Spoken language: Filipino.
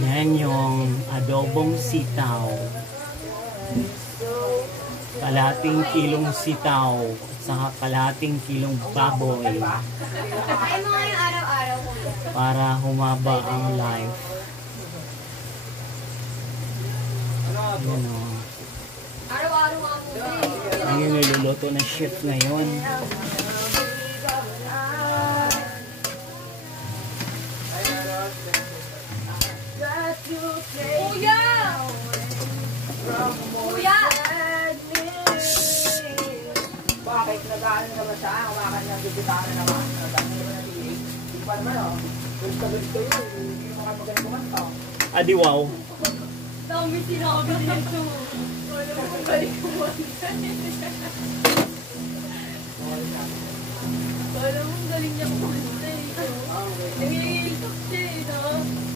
Yan yung adobong sitaw. Kalahating kilong sitaw at saka kalahating kilong baboy para humaba ang life. Yan o. Yan yung niluluto na chef ngayon. Kuya! Kuya! Bakit nag-ano naman siya? Hawakan niya, bibitaan na naman. Dami naman natilig. Hindi pa naman o. Gusto yun. Hindi mo kayo magaling kumanta. Adi wow. Dami sinabi nito. Wala mo kung galing kumanta. Wala mo galing niya kumanta eh. Nangyayiltok siya eh, no?